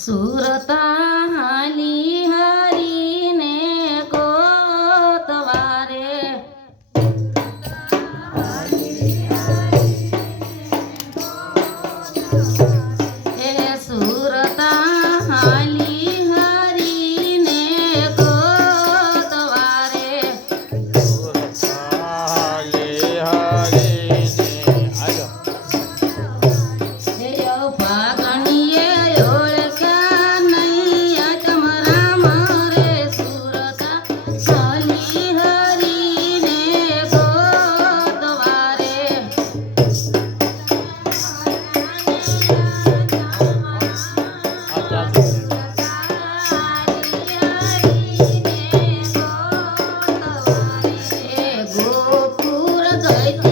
સુરતા હાલી Ay.